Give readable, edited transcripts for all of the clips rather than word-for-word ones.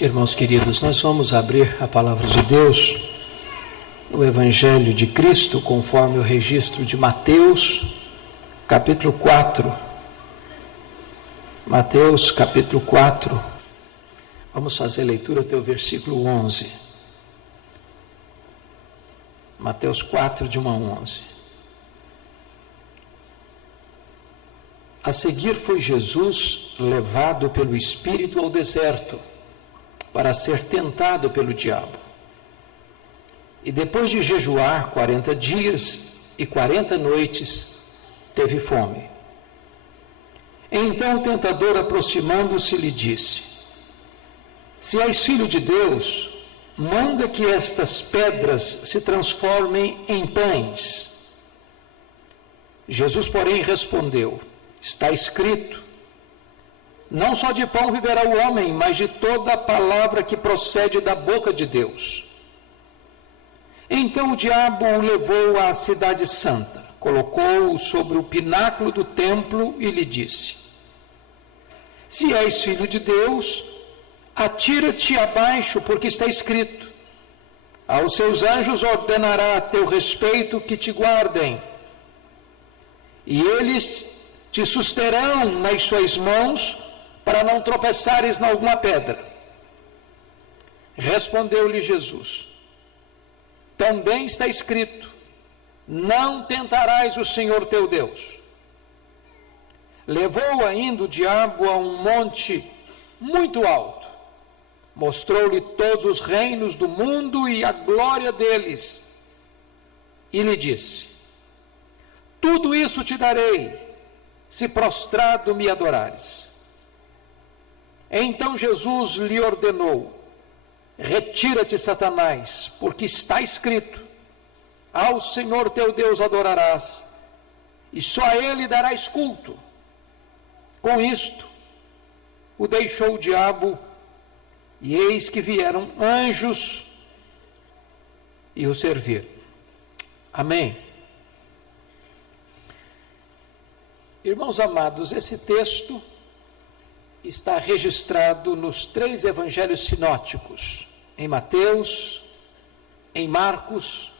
Irmãos queridos, nós vamos abrir a palavra de Deus no Evangelho de Cristo, conforme o registro de Mateus, capítulo 4. Mateus, capítulo 4. Vamos fazer a leitura até o versículo 11. Mateus 4, de 1 a 11. A seguir foi Jesus levado pelo Espírito ao deserto, para ser tentado pelo diabo. E depois de jejuar 40 dias e 40 noites, teve fome. Então o tentador, aproximando-se, lhe disse: Se és filho de Deus, manda que estas pedras se transformem em pães. Jesus, porém, respondeu: Está escrito: Não só de pão viverá o homem, mas de toda a palavra que procede da boca de Deus. Então o diabo o levou à cidade santa, colocou-o sobre o pináculo do templo e lhe disse: Se és filho de Deus, atira-te abaixo, porque está escrito: Aos seus anjos ordenará a teu respeito que te guardem, e eles te susterão nas suas mãos, para não tropeçares em alguma pedra. Respondeu-lhe Jesus: Também está escrito: Não tentarás o Senhor teu Deus. Levou ainda o diabo a um monte muito alto, mostrou-lhe todos os reinos do mundo e a glória deles, e lhe disse: Tudo isso te darei, se prostrado me adorares. Então Jesus lhe ordenou: Retira-te, Satanás, porque está escrito: Ao Senhor teu Deus adorarás, e só a Ele darás culto. Com isto, o deixou o diabo, e eis que vieram anjos e o serviram. Amém. Irmãos amados, esse texto está registrado nos 3 evangelhos sinóticos, em Mateus, em Marcos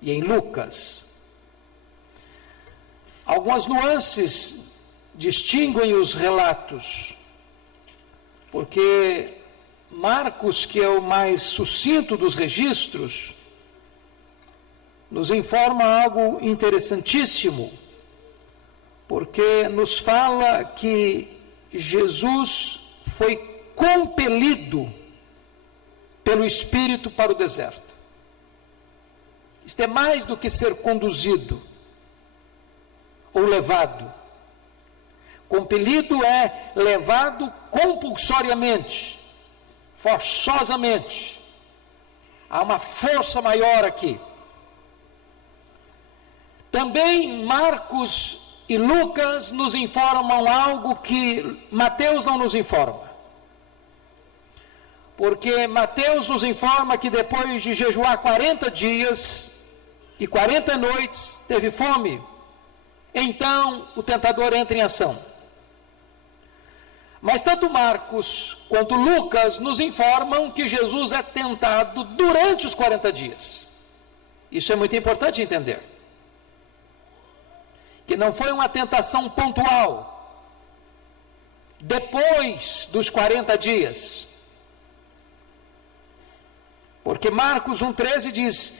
e em Lucas. Algumas nuances distinguem os relatos, porque Marcos, que é o mais sucinto dos registros, nos informa algo interessantíssimo, porque nos fala que Jesus foi compelido pelo Espírito para o deserto. Isto é mais do que ser conduzido ou levado. Compelido é levado compulsoriamente, forçosamente. Há uma força maior aqui. Também Marcos e Lucas nos informam algo que Mateus não nos informa. Porque Mateus nos informa que depois de jejuar 40 dias e 40 noites, teve fome. Então o tentador entra em ação. Mas tanto Marcos quanto Lucas nos informam que Jesus é tentado durante os 40 dias. Isso é muito importante entender. Que não foi uma tentação pontual, depois dos 40 dias. Porque Marcos 1,13 diz: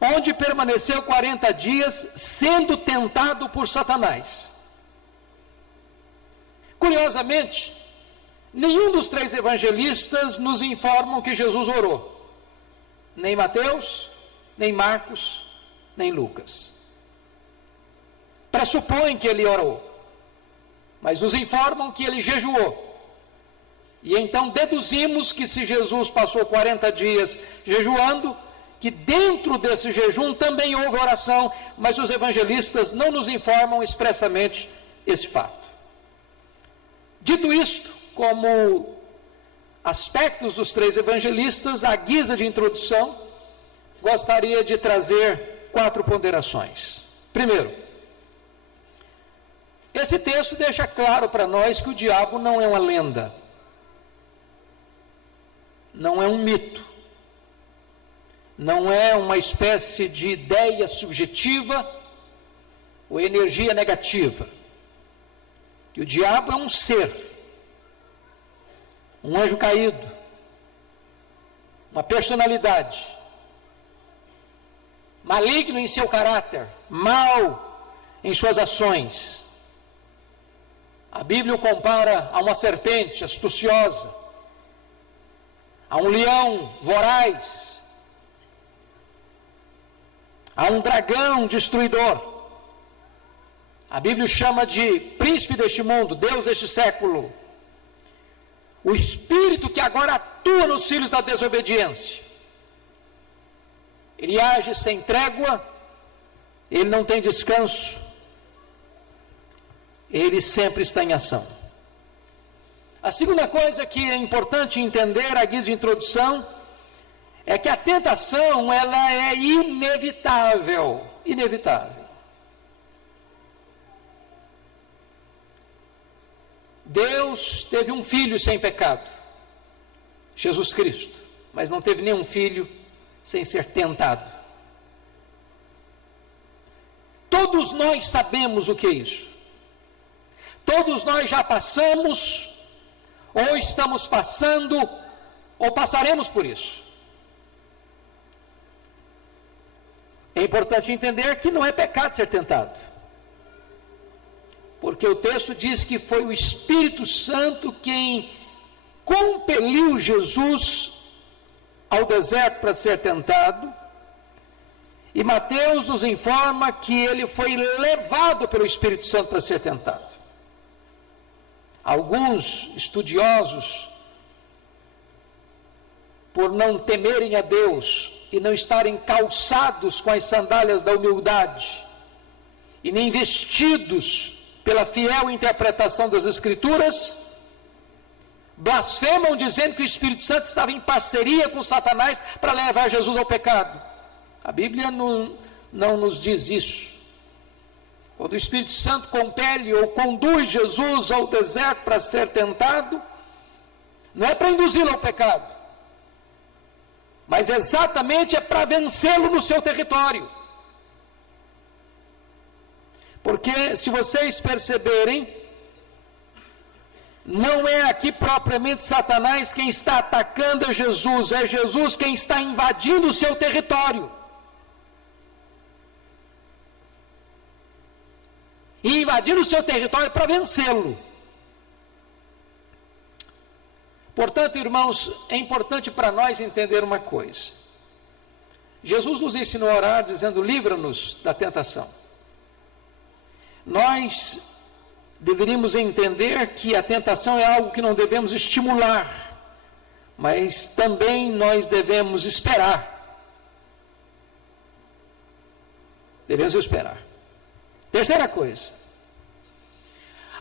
Onde permaneceu 40 dias, sendo tentado por Satanás. Curiosamente, nenhum dos 3 evangelistas nos informam que Jesus orou. Nem Mateus, nem Marcos, nem Lucas. Pressupõem que ele orou, mas nos informam que ele jejuou. E então deduzimos que se Jesus passou 40 dias jejuando, que dentro desse jejum também houve oração, mas os evangelistas não nos informam expressamente esse fato. Dito isto, como aspectos dos 3 evangelistas, à guisa de introdução, gostaria de trazer 4 ponderações. Primeiro, esse texto deixa claro para nós que o diabo não é uma lenda. não é um mito, não é uma espécie de ideia subjetiva ou energia negativa. Que o diabo é um ser, um anjo caído, uma personalidade, maligno em seu caráter, mau em suas ações. A Bíblia o compara a uma serpente astuciosa, a um leão voraz, a um dragão destruidor. A Bíblia o chama de príncipe deste mundo, Deus deste século. O espírito que agora atua nos filhos da desobediência. Ele age sem trégua, ele não tem descanso, ele sempre está em ação. A segunda coisa que é importante entender, à guisa de introdução, é que a tentação, ela é inevitável, inevitável. Deus teve um filho sem pecado, Jesus Cristo, mas não teve nenhum filho sem ser tentado. Todos nós sabemos o que é isso. Todos nós já passamos, ou estamos passando, ou passaremos por isso. É importante entender que não é pecado ser tentado. Porque o texto diz que foi o Espírito Santo quem compeliu Jesus ao deserto para ser tentado. E Mateus nos informa que ele foi levado pelo Espírito Santo para ser tentado. Alguns estudiosos, por não temerem a Deus e não estarem calçados com as sandálias da humildade, e nem vestidos pela fiel interpretação das Escrituras, blasfemam dizendo que o Espírito Santo estava em parceria com Satanás para levar Jesus ao pecado. A Bíblia não nos diz isso. Quando o Espírito Santo compele ou conduz Jesus ao deserto para ser tentado, não é para induzi-lo ao pecado, mas exatamente é para vencê-lo no seu território. Porque, se vocês perceberem, não é aqui propriamente Satanás quem está atacando a Jesus, é Jesus quem está invadindo o seu território. E invadindo o seu território para vencê-lo. Portanto, irmãos, é importante para nós entender uma coisa. Jesus nos ensinou a orar dizendo: livra-nos da tentação. Nós deveríamos entender que a tentação é algo que não devemos estimular, mas também nós devemos esperar. Devemos esperar. Terceira coisa,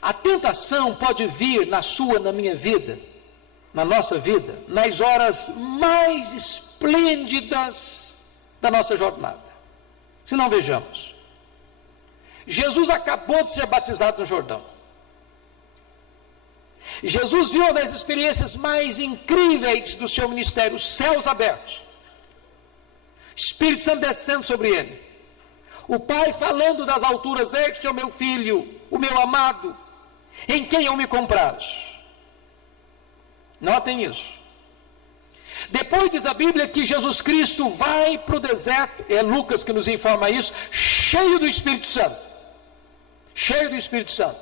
a tentação pode vir na sua, na minha vida, na nossa vida, nas horas mais esplêndidas da nossa jornada. Se não, vejamos. Jesus acabou de ser batizado no Jordão. Jesus viu uma das experiências mais incríveis do seu ministério, os céus abertos, Espírito Santo descendo sobre ele, o Pai falando das alturas: este é o meu filho, o meu amado, em quem eu me comprazo. Notem isso. Depois diz a Bíblia que Jesus Cristo vai para o deserto, é Lucas que nos informa isso, cheio do Espírito Santo. Cheio do Espírito Santo,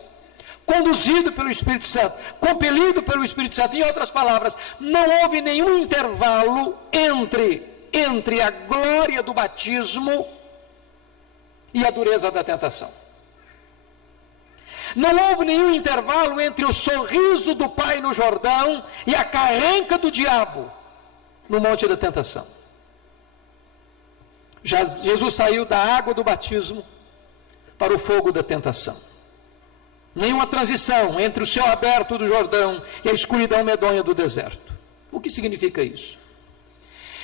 conduzido pelo Espírito Santo, compelido pelo Espírito Santo. Em outras palavras, não houve nenhum intervalo entre a glória do batismo e a dureza da tentação. Não houve nenhum intervalo entre o sorriso do Pai no Jordão e a carranca do diabo no monte da tentação. Jesus saiu da água do batismo para o fogo da tentação. Nenhuma transição entre o céu aberto do Jordão e a escuridão medonha do deserto. O que significa isso?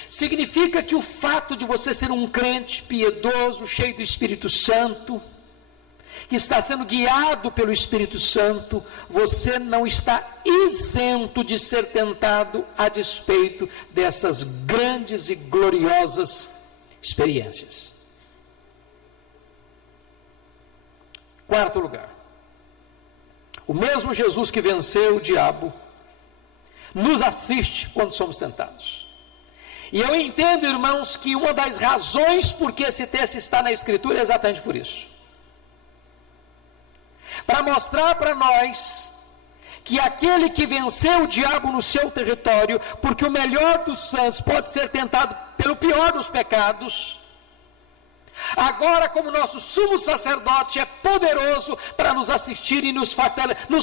Significa que o fato de você ser um crente piedoso, cheio do Espírito Santo, que está sendo guiado pelo Espírito Santo, você não está isento de ser tentado a despeito dessas grandes e gloriosas experiências. Quarto lugar, o mesmo Jesus que venceu o diabo nos assiste quando somos tentados. E eu entendo, irmãos, que uma das razões por que esse texto está na Escritura é exatamente por isso. Para mostrar para nós que aquele que venceu o diabo no seu território, porque o melhor dos santos pode ser tentado pelo pior dos pecados, agora, como nosso sumo sacerdote, é poderoso para nos assistir e nos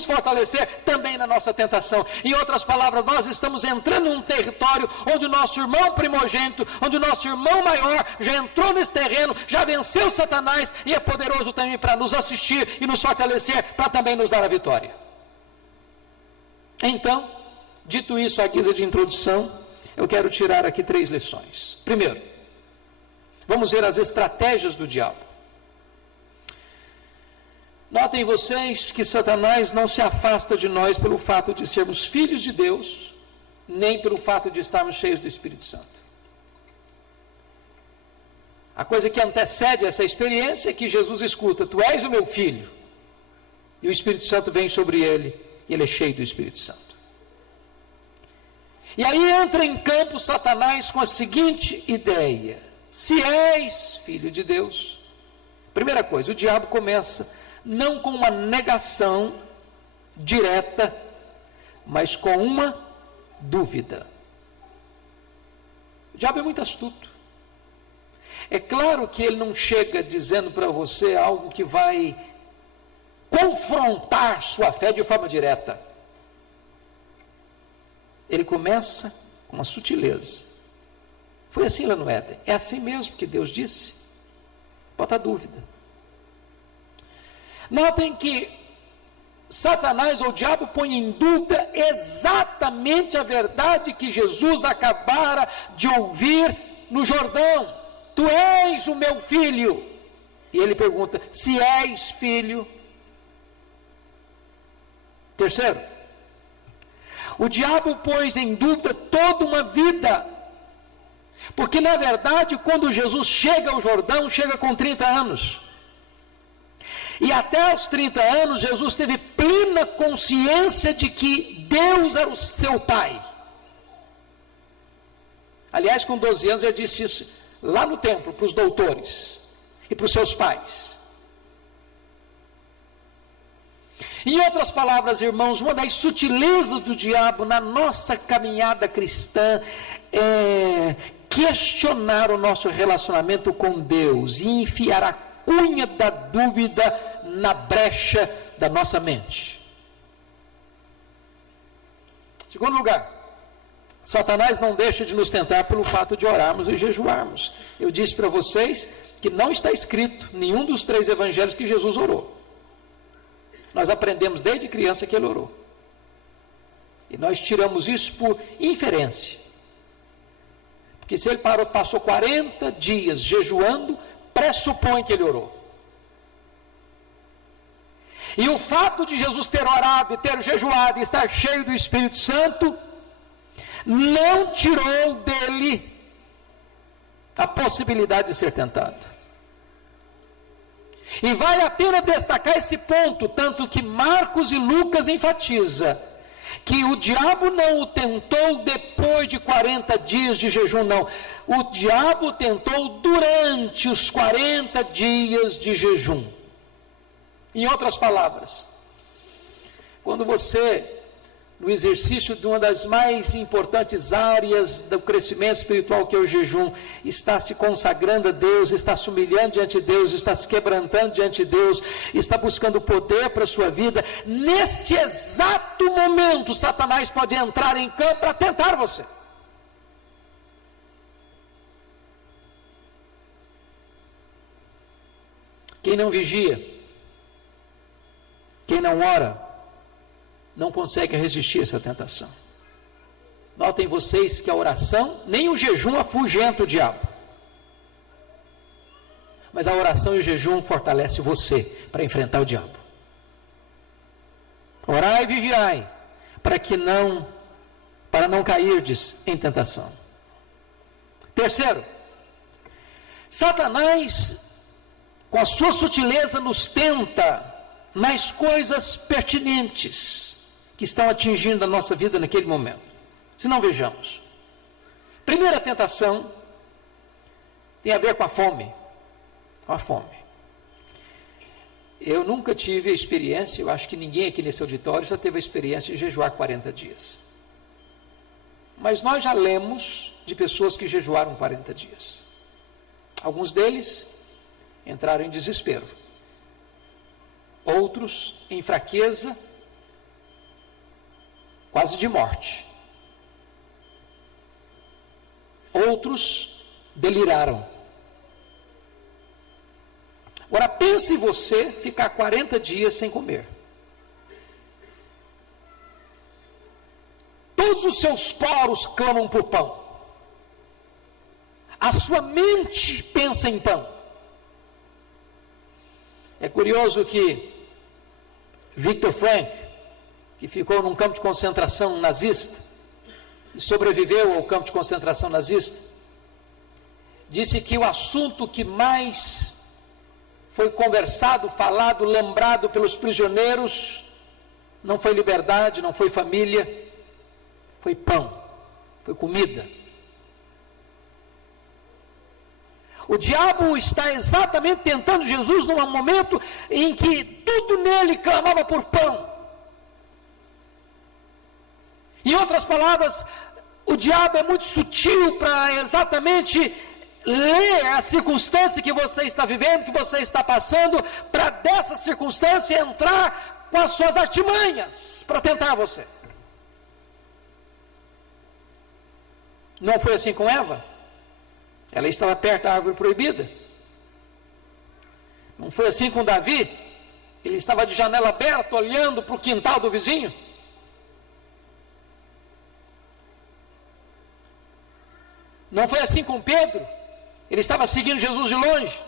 fortalecer também na nossa tentação. Em outras palavras, nós estamos entrando em um território onde o nosso irmão primogênito, onde o nosso irmão maior já entrou nesse terreno, já venceu Satanás e é poderoso também para nos assistir e nos fortalecer, para também nos dar a vitória. Então, dito isso à guisa de introdução, eu quero tirar aqui 3 lições. Primeiro, vamos ver as estratégias do diabo. Notem vocês que Satanás não se afasta de nós pelo fato de sermos filhos de Deus, nem pelo fato de estarmos cheios do Espírito Santo. A coisa que antecede essa experiência é que Jesus escuta: tu és o meu filho, e o Espírito Santo vem sobre ele, e ele é cheio do Espírito Santo. E aí entra em campo Satanás com a seguinte ideia: se és filho de Deus, primeira coisa, o diabo começa não com uma negação direta, mas com uma dúvida. O diabo é muito astuto. É claro que ele não chega dizendo para você algo que vai confrontar sua fé de forma direta. Ele começa com uma sutileza. Foi assim lá no Éden. É assim mesmo que Deus disse? Bota dúvida. Notem que Satanás ou o diabo põe em dúvida exatamente a verdade que Jesus acabara de ouvir no Jordão. Tu és o meu filho. E ele pergunta: se és filho. Terceiro, o diabo pôs em dúvida toda uma vida. Porque, na verdade, quando Jesus chega ao Jordão, chega com 30 anos. E até os 30 anos, Jesus teve plena consciência de que Deus era o seu Pai. Aliás, com 12 anos, ele disse isso lá no templo, para os doutores e para os seus pais. Em outras palavras, irmãos, uma das sutilezas do diabo na nossa caminhada cristã é questionar o nosso relacionamento com Deus e enfiar a cunha da dúvida na brecha da nossa mente. Segundo lugar, Satanás não deixa de nos tentar pelo fato de orarmos e jejuarmos. Eu disse para vocês que não está escrito nenhum dos 3 evangelhos que Jesus orou. Nós aprendemos desde criança que ele orou. E nós tiramos isso por inferência. Porque se ele passou 40 dias jejuando, pressupõe que ele orou. E o fato de Jesus ter orado e ter jejuado e estar cheio do Espírito Santo, não tirou dele a possibilidade de ser tentado. E vale a pena destacar esse ponto, tanto que Marcos e Lucas enfatiza que o diabo não o tentou depois de 40 dias de jejum, não. O diabo tentou durante os 40 dias de jejum. Em outras palavras, quando você, no exercício de uma das mais importantes áreas do crescimento espiritual, que é o jejum, está se consagrando a Deus, está se humilhando diante de Deus, está se quebrantando diante de Deus, está buscando poder para a sua vida, neste exato momento, Satanás pode entrar em campo para tentar você. Quem não vigia, quem não ora, não consegue resistir a essa tentação. Notem vocês que a oração, nem o jejum afugenta o diabo. Mas a oração e o jejum fortalece você para enfrentar o diabo. Orai e vigiai, para não cairdes em tentação. Terceiro, Satanás, com a sua sutileza, nos tenta nas coisas pertinentes que estão atingindo a nossa vida naquele momento. Se não, vejamos. Primeira tentação tem a ver com a fome. Com a fome. Eu nunca tive a experiência, eu acho que ninguém aqui nesse auditório já teve a experiência de jejuar 40 dias. Mas nós já lemos de pessoas que jejuaram 40 dias. Alguns deles entraram em desespero. Outros em fraqueza, quase de morte. Outros deliraram. Agora pense você ficar 40 dias sem comer. Todos os seus poros clamam por pão. A sua mente pensa em pão. É curioso que Viktor Frankl, que ficou num campo de concentração nazista e sobreviveu ao campo de concentração nazista, disse que o assunto que mais foi conversado, falado, lembrado pelos prisioneiros, não foi liberdade, não foi família, foi pão, foi comida. O diabo está exatamente tentando Jesus num momento em que tudo nele clamava por pão. Em outras palavras, o diabo é muito sutil para exatamente ler a circunstância que você está vivendo, que você está passando, para dessa circunstância entrar com as suas artimanhas para tentar você. Não foi assim com Eva? Ela estava perto da árvore proibida. Não foi assim com Davi? Ele estava de janela aberta, olhando para o quintal do vizinho. Não foi assim com Pedro? Ele estava seguindo Jesus de longe.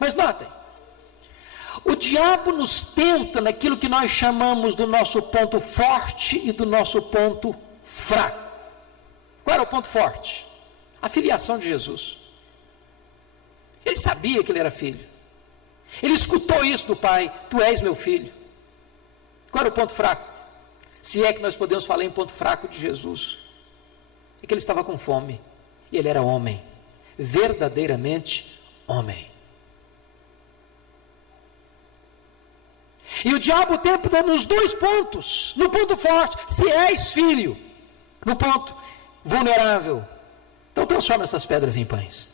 Mas notem, o diabo nos tenta naquilo que nós chamamos do nosso ponto forte e do nosso ponto fraco. Qual era o ponto forte? A filiação de Jesus. Ele sabia que ele era filho. Ele escutou isso do pai: tu és meu filho. Qual era o ponto fraco? Se é que nós podemos falar em ponto fraco de Jesus, é que ele estava com fome, e ele era homem, verdadeiramente homem. E o diabo tenta nos dois pontos: no ponto forte, se és filho; no ponto vulnerável, então transforma essas pedras em pães.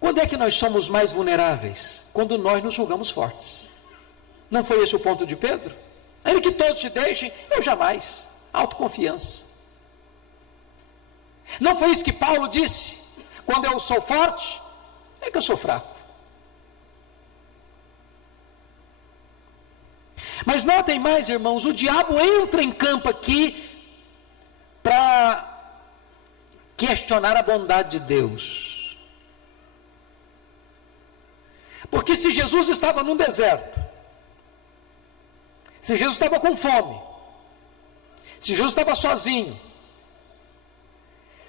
Quando é que nós somos mais vulneráveis? Quando nós nos julgamos fortes. Não foi esse o ponto de Pedro? Ainda que todos te deixem, eu jamais. Autoconfiança. Não foi isso que Paulo disse? Quando eu sou forte, é que eu sou fraco. Mas notem mais, irmãos, o diabo entra em campo aqui para questionar a bondade de Deus. Porque se Jesus estava num deserto, se Jesus estava com fome, se Jesus estava sozinho,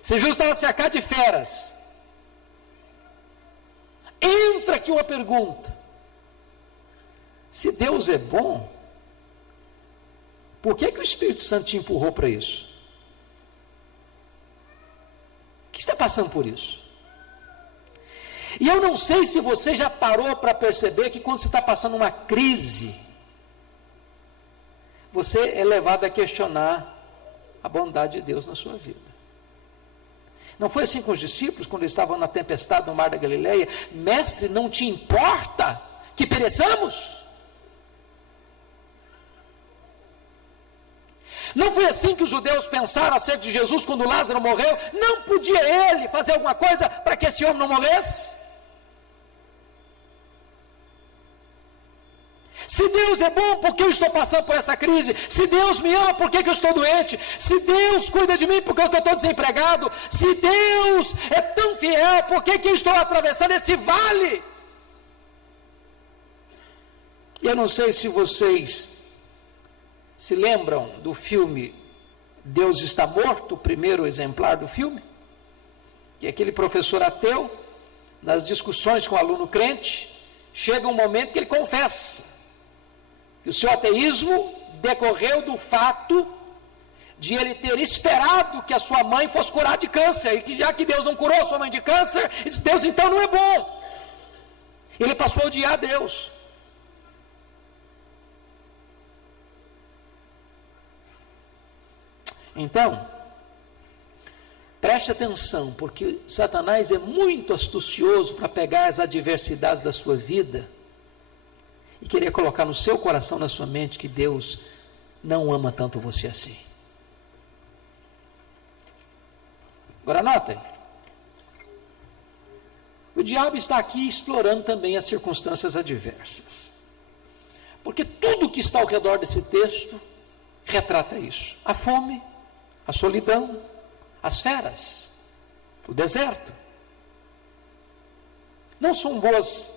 se Jesus estava cercado de feras, entra aqui uma pergunta: se Deus é bom, por que o Espírito Santo te empurrou para isso? O que está passando por isso? E eu não sei se você já parou para perceber que quando você está passando uma crise, você é levado a questionar a bondade de Deus na sua vida. Não foi assim com os discípulos, quando eles estavam na tempestade no mar da Galileia? Mestre, não te importa que pereçamos? Não foi assim que os judeus pensaram acerca de Jesus quando Lázaro morreu? Não podia ele fazer alguma coisa para que esse homem não morresse? Se Deus é bom, por que eu estou passando por essa crise? Se Deus me ama, por que eu estou doente? Se Deus cuida de mim, por que eu estou desempregado? Se Deus é tão fiel, por que eu estou atravessando esse vale? E eu não sei se vocês se lembram do filme Deus Está Morto, o primeiro exemplar do filme, que aquele professor ateu, nas discussões com o aluno crente, chega um momento que ele confessa que o seu ateísmo decorreu do fato de ele ter esperado que a sua mãe fosse curada de câncer, e que já que Deus não curou a sua mãe de câncer, esse Deus então não é bom. Ele passou a odiar Deus. Então, preste atenção, porque Satanás é muito astucioso para pegar as adversidades da sua vida e querer colocar no seu coração, na sua mente, que Deus não ama tanto você assim. Agora notem, o diabo está aqui explorando também as circunstâncias adversas, porque tudo que está ao redor desse texto retrata isso: a fome, a solidão, as feras, o deserto. Não são boas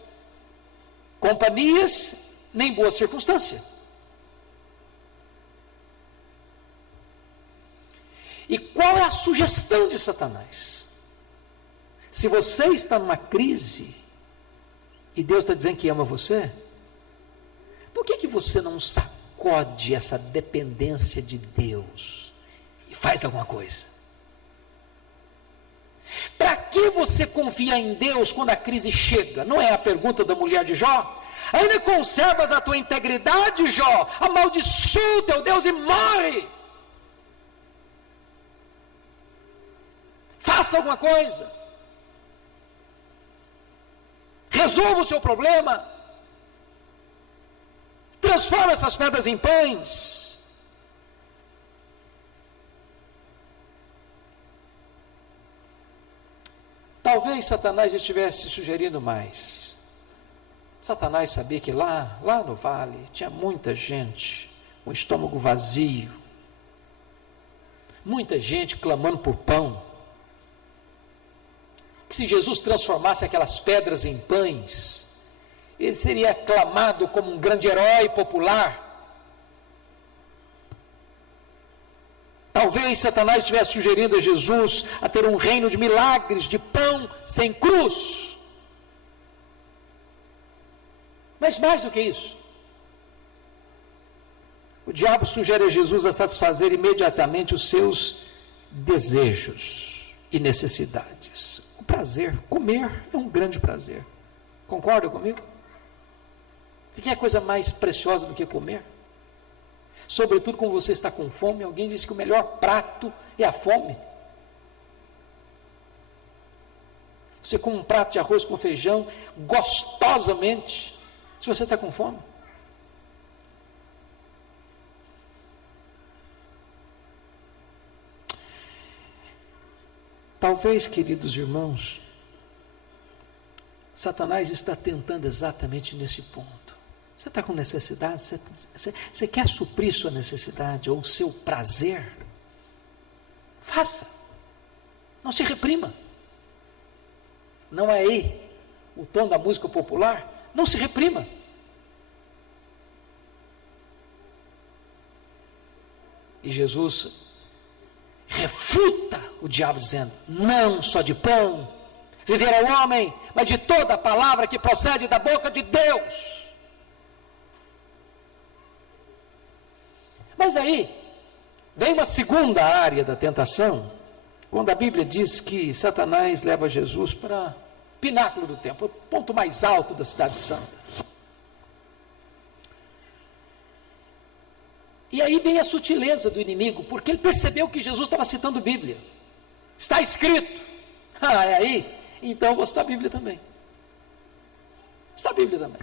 companhias, nem boa circunstância. E qual é a sugestão de Satanás? Se você está numa crise, e Deus está dizendo que ama você, por que você não sacode essa dependência de Deus e faz alguma coisa? Para que você confia em Deus quando a crise chega? Não é a pergunta da mulher de Jó? Ainda conservas a tua integridade, Jó? Amaldiçoa o teu Deus e morre. Faça alguma coisa. Resolva o seu problema. Transforma essas pedras em pães. Talvez Satanás estivesse sugerindo mais. Satanás sabia que lá no vale, tinha muita gente com o estômago vazio, muita gente clamando por pão, que se Jesus transformasse aquelas pedras em pães, ele seria aclamado como um grande herói popular. Talvez Satanás estivesse sugerindo a Jesus a ter um reino de milagres, de pão sem cruz. Mas mais do que isso, o diabo sugere a Jesus a satisfazer imediatamente os seus desejos e necessidades. O prazer, comer é um grande prazer. Concorda comigo? Você quer coisa mais preciosa do que comer? Sobretudo quando você está com fome. Alguém disse que o melhor prato é a fome. Você come um prato de arroz com feijão gostosamente, se você está com fome. Talvez, queridos irmãos, Satanás está tentando exatamente nesse ponto. Você está com necessidade? Você quer suprir sua necessidade ou o seu prazer? Faça. Não se reprima. Não é aí o tom da música popular? Não se reprima. E Jesus refuta o diabo dizendo: não só de pão viverá o homem, mas de toda a palavra que procede da boca de Deus. Mas aí vem uma segunda área da tentação, quando a Bíblia diz que Satanás leva Jesus para o pináculo do templo, o ponto mais alto da cidade santa. E aí vem a sutileza do inimigo, porque ele percebeu que Jesus estava citando Bíblia. Está escrito. Ah, é aí? Então vou citar a Bíblia também. Está a Bíblia também.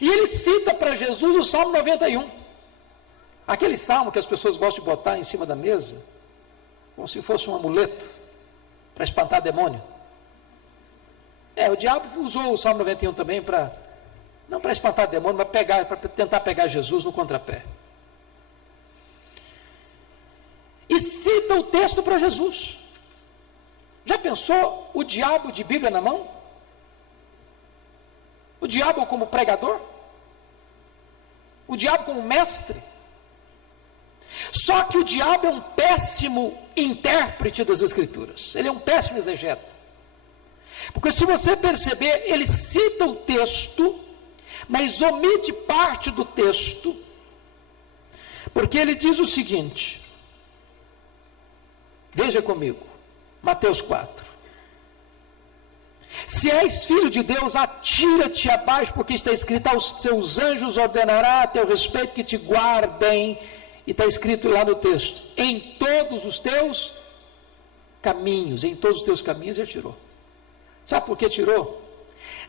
E ele cita para Jesus o Salmo 91. Aquele salmo que as pessoas gostam de botar em cima da mesa, como se fosse um amuleto, para espantar demônio. O diabo usou o Salmo 91 também para Não para espantar demônio, mas para tentar pegar Jesus no contrapé. E cita o texto para Jesus. Já pensou o diabo de Bíblia na mão? O diabo como pregador? O diabo como mestre? Só que o diabo é um péssimo intérprete das Escrituras. Ele é um péssimo exegeta. Porque se você perceber, ele cita o texto, mas omite parte do texto, porque ele diz o seguinte, veja comigo, Mateus 4. Se és filho de Deus, atira-te abaixo, porque está escrito, aos seus anjos ordenará a teu respeito que te guardem, e está escrito lá no texto, em todos os teus caminhos, em todos os teus caminhos ele tirou. Sabe por que tirou?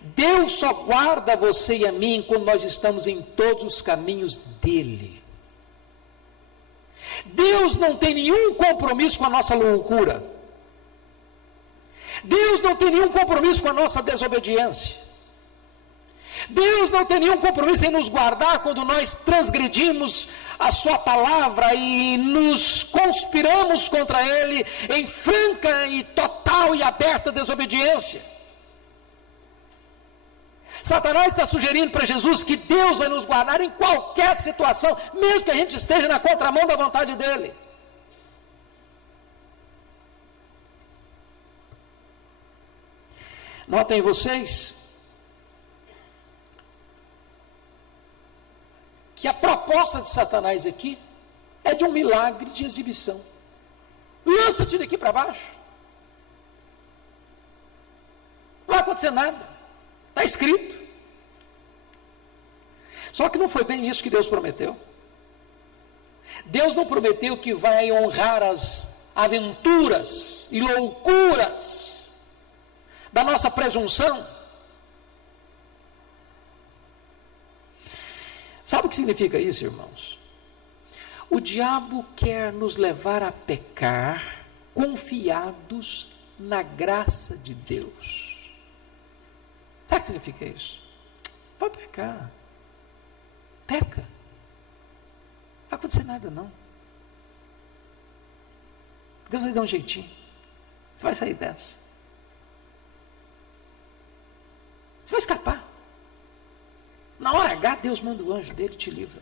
Deus só guarda você e a mim quando nós estamos em todos os caminhos dele. Deus não tem nenhum compromisso com a nossa loucura. Deus não tem nenhum compromisso com a nossa desobediência. Deus não tem nenhum compromisso em nos guardar quando nós transgredimos a sua palavra e nos conspiramos contra ele em franca e total e aberta desobediência. Satanás está sugerindo para Jesus que Deus vai nos guardar em qualquer situação, mesmo que a gente esteja na contramão da vontade dele. Notem vocês que a proposta de Satanás aqui é de um milagre de exibição. Lança-te daqui para baixo. Não vai acontecer nada. Está escrito. Só que não foi bem isso que Deus prometeu. Deus não prometeu que vai honrar as aventuras e loucuras da nossa presunção. Sabe o que significa isso, irmãos? O diabo quer nos levar a pecar confiados na graça de Deus. Sabe o que significa isso? Pode pecar. Peca. Não vai acontecer nada, não. Deus vai dar um jeitinho. Você vai sair dessa. Você vai escapar. Na hora H, Deus manda o anjo dele e te livra.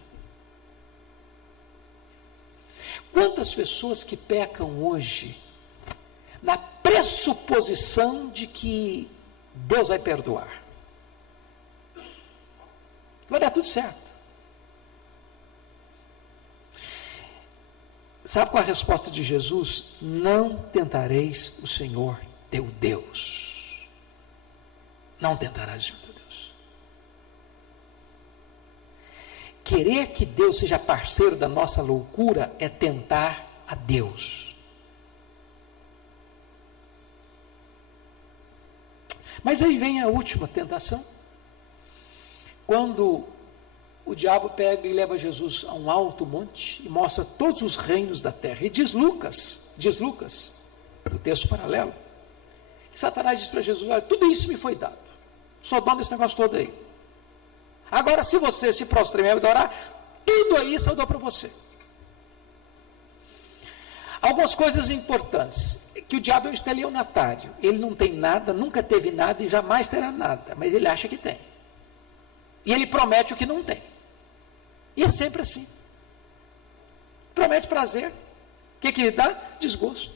Quantas pessoas que pecam hoje na pressuposição de que Deus vai perdoar? Vai dar tudo certo. Sabe qual é a resposta de Jesus? Não tentareis o Senhor teu Deus. Não tentarás o Senhor teu Deus. Querer que Deus seja parceiro da nossa loucura é tentar a Deus. Mas aí vem a última tentação. Quando o diabo pega e leva Jesus a um alto monte e mostra todos os reinos da terra. E diz Lucas, o texto paralelo, que Satanás diz para Jesus, olha, tudo isso me foi dado. Sou dono desse negócio todo aí. Agora, se você se prostrar e me adorar, tudo isso eu dou para você. Algumas coisas importantes, que o diabo é um estelionatário. Ele não tem nada, nunca teve nada e jamais terá nada, mas ele acha que tem. E ele promete o que não tem. E é sempre assim. Promete prazer. O que ele dá? Desgosto.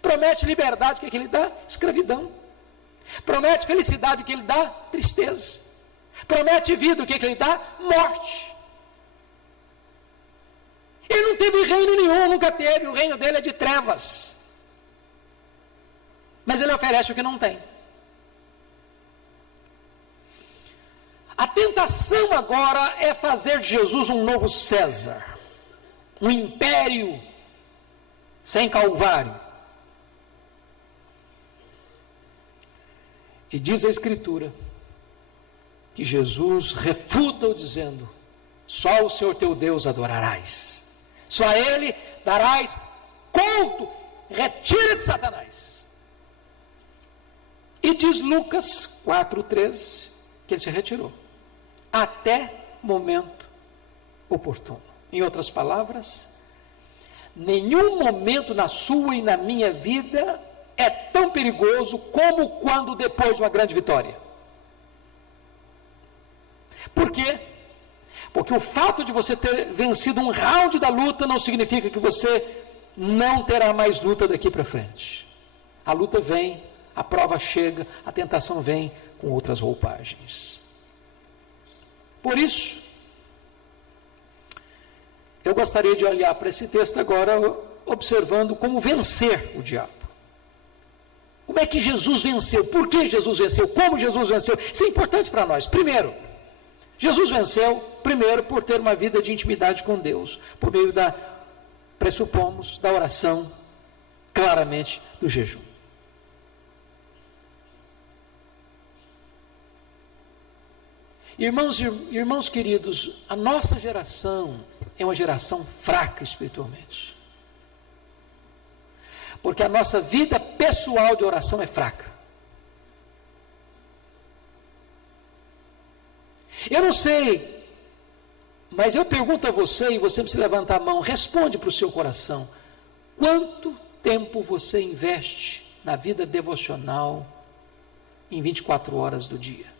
Promete liberdade. O que ele dá? Escravidão. Promete felicidade. O que ele dá? Tristeza. Promete vida. O que ele dá? Morte. Ele não teve reino nenhum, nunca teve. O reino dele é de trevas. Mas ele oferece o que não tem. A tentação agora é fazer de Jesus um novo César, um império sem Calvário. E diz a Escritura que Jesus refuta-o dizendo, só o Senhor teu Deus adorarás, só a Ele darás culto, retira de Satanás. E diz Lucas 4,13 que ele se retirou. até momento oportuno. Em outras palavras, nenhum momento na sua e na minha vida é tão perigoso como quando depois de uma grande vitória. Por quê? Porque o fato de você ter vencido um round da luta não significa que você não terá mais luta daqui para frente. A luta vem, a prova chega, a tentação vem com outras roupagens. Por isso, eu gostaria de olhar para esse texto agora, observando como vencer o diabo. Como é que Jesus venceu? Por que Jesus venceu? Como Jesus venceu? Isso é importante para nós. Primeiro, Jesus venceu, por ter uma vida de intimidade com Deus, por meio pressupomos, da oração, claramente do jejum. Irmãos queridos, a nossa geração é uma geração fraca espiritualmente. Porque a nossa vida pessoal de oração é fraca. Eu não sei, mas eu pergunto a você, e você precisa levantar a mão, responde para o seu coração. Quanto tempo você investe na vida devocional em 24 horas do dia?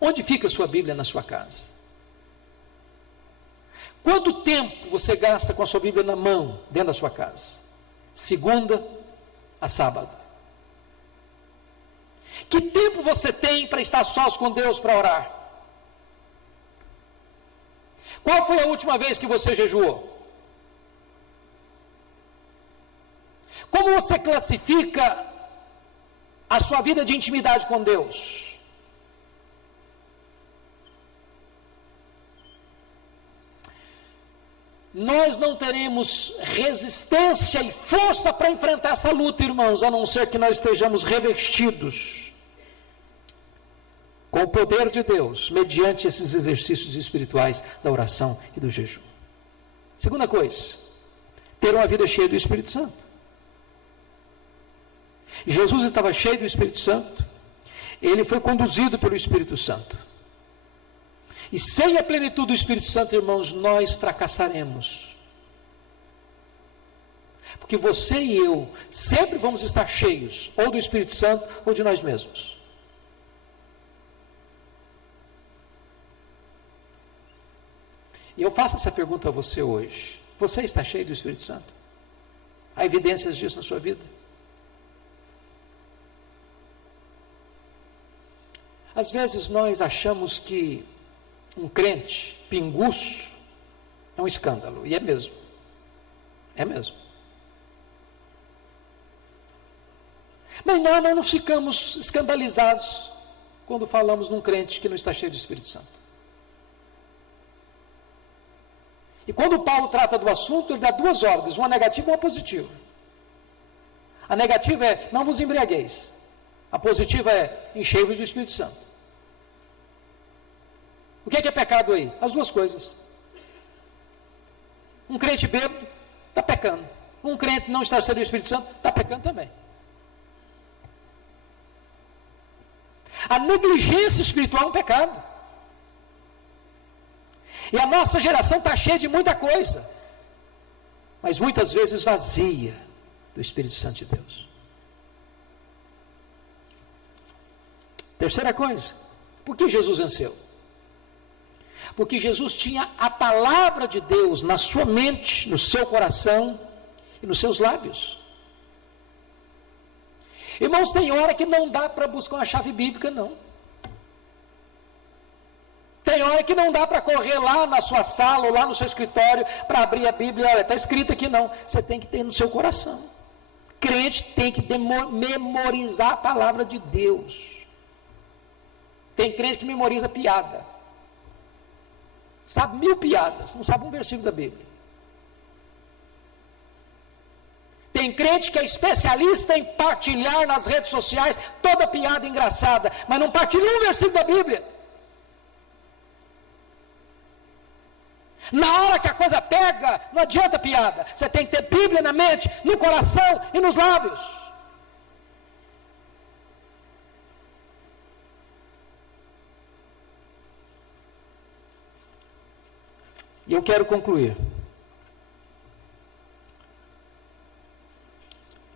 Onde fica a sua Bíblia na sua casa? Quanto tempo você gasta com a sua Bíblia na mão, dentro da sua casa? Segunda a sábado. Que tempo você tem para estar sós com Deus para orar? Qual foi a última vez que você jejuou? Como você classifica a sua vida de intimidade com Deus? Nós não teremos resistência e força para enfrentar essa luta, irmãos, a não ser que nós estejamos revestidos com o poder de Deus, mediante esses exercícios espirituais da oração e do jejum. Segunda coisa, ter uma vida cheia do Espírito Santo. Jesus estava cheio do Espírito Santo, ele foi conduzido pelo Espírito Santo. E sem a plenitude do Espírito Santo, irmãos, nós fracassaremos. Porque você e eu sempre vamos estar cheios, ou do Espírito Santo, ou de nós mesmos. E eu faço essa pergunta a você hoje. Você está cheio do Espírito Santo? Há evidências disso na sua vida? Às vezes nós achamos que um crente pinguço é um escândalo, e é mesmo. É mesmo. Mas nós não ficamos escandalizados quando falamos num crente que não está cheio do Espírito Santo. E quando Paulo trata do assunto, ele dá duas ordens, uma negativa e uma positiva. A negativa é, não vos embriagueis. A positiva é, enchei-vos do Espírito Santo. O que é pecado aí? As duas coisas. Um crente bêbado está pecando. Um crente não está cheio do Espírito Santo está pecando também. A negligência espiritual é um pecado. E a nossa geração está cheia de muita coisa, mas muitas vezes vazia do Espírito Santo de Deus. Terceira coisa, por que Jesus venceu? Porque Jesus tinha a palavra de Deus na sua mente, no seu coração e nos seus lábios. Irmãos, tem hora que não dá para buscar uma chave bíblica, não. Tem hora que não dá para correr lá na sua sala ou lá no seu escritório para abrir a Bíblia. Olha, está escrito aqui não. Você tem que ter no seu coração. Crente tem que memorizar a palavra de Deus. Tem crente que memoriza piada. Sabe 1000 piadas, não sabe um versículo da Bíblia. Tem crente que é especialista em partilhar nas redes sociais toda piada engraçada, mas não partilha um versículo da Bíblia. Na hora que a coisa pega, não adianta piada. Você tem que ter Bíblia na mente, no coração e nos lábios. Eu quero concluir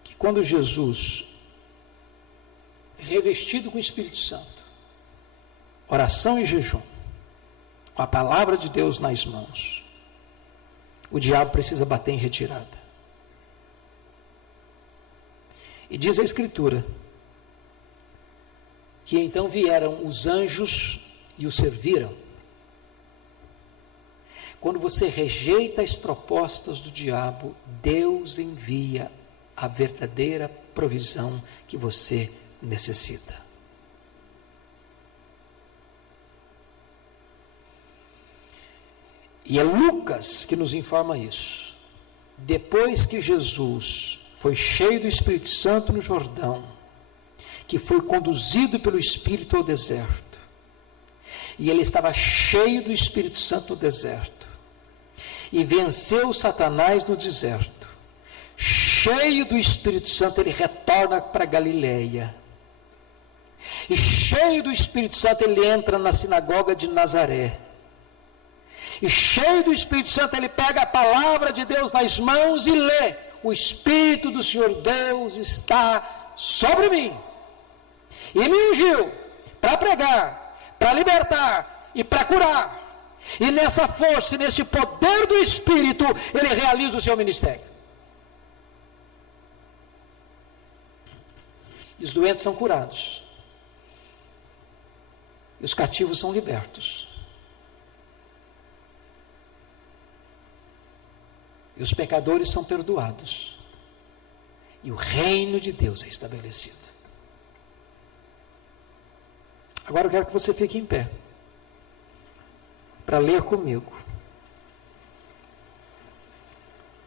que quando Jesus, revestido com o Espírito Santo, oração e jejum, com a palavra de Deus nas mãos, o diabo precisa bater em retirada. E diz a Escritura que então vieram os anjos e o serviram. Quando você rejeita as propostas do diabo, Deus envia a verdadeira provisão que você necessita. E é Lucas que nos informa isso. Depois que Jesus foi cheio do Espírito Santo no Jordão, que foi conduzido pelo Espírito ao deserto, e ele estava cheio do Espírito Santo no deserto, e venceu Satanás no deserto, cheio do Espírito Santo, ele retorna para Galileia, e cheio do Espírito Santo, ele entra na sinagoga de Nazaré, e cheio do Espírito Santo, ele pega a palavra de Deus nas mãos e lê: o Espírito do Senhor Deus está sobre mim, e me ungiu para pregar, para libertar e para curar. E nessa força, nesse poder do Espírito, ele realiza o seu ministério. E os doentes são curados, e os cativos são libertos, e os pecadores são perdoados, e o reino de Deus é estabelecido. Agora eu quero que você fique em pé para ler comigo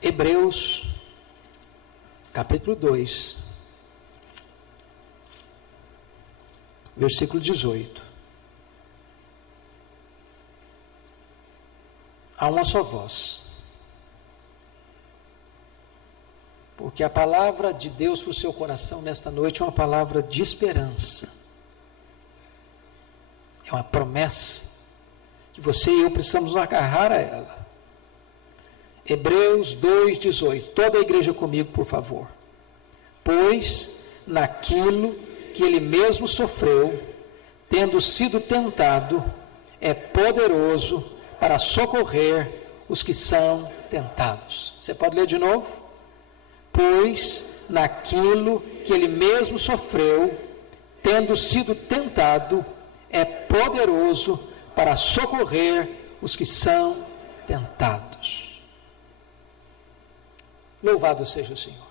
Hebreus capítulo 2, versículo 18. Há uma só voz, porque a palavra de Deus para o seu coração nesta noite é uma palavra de esperança, é uma promessa que você e eu precisamos agarrar a ela. Hebreus 2,18. Toda a igreja comigo, por favor. Pois naquilo que ele mesmo sofreu, tendo sido tentado, é poderoso para socorrer os que são tentados. Você pode ler de novo? Pois naquilo que ele mesmo sofreu, tendo sido tentado, é poderoso para socorrer os que são tentados. Louvado seja o Senhor.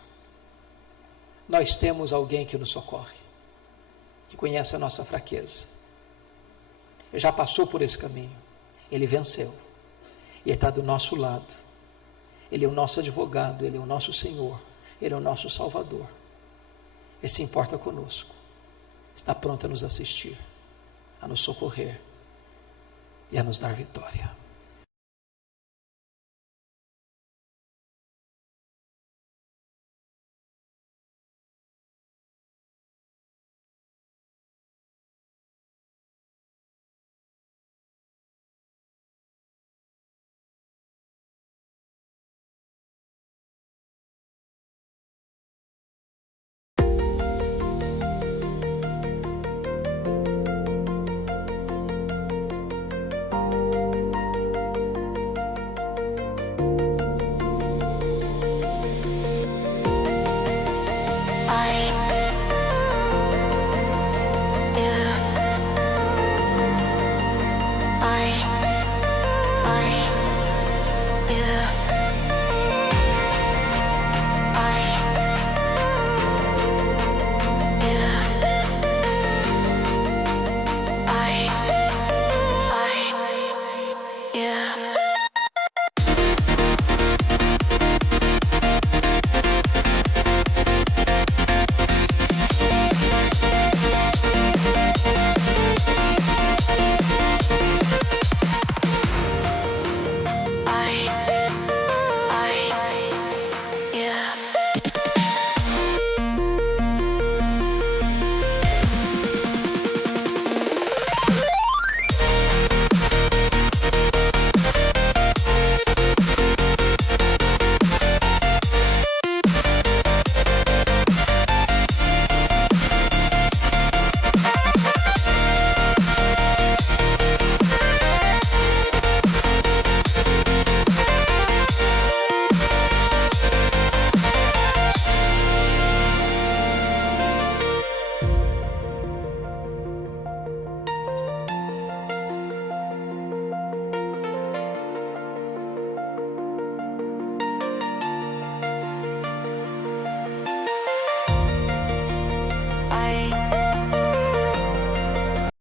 Nós temos alguém que nos socorre, que conhece a nossa fraqueza. Ele já passou por esse caminho, ele venceu, e ele está do nosso lado. Ele é o nosso advogado, ele é o nosso Senhor, ele é o nosso Salvador. Ele se importa conosco, está pronto a nos assistir, a nos socorrer e a nos dar vitória.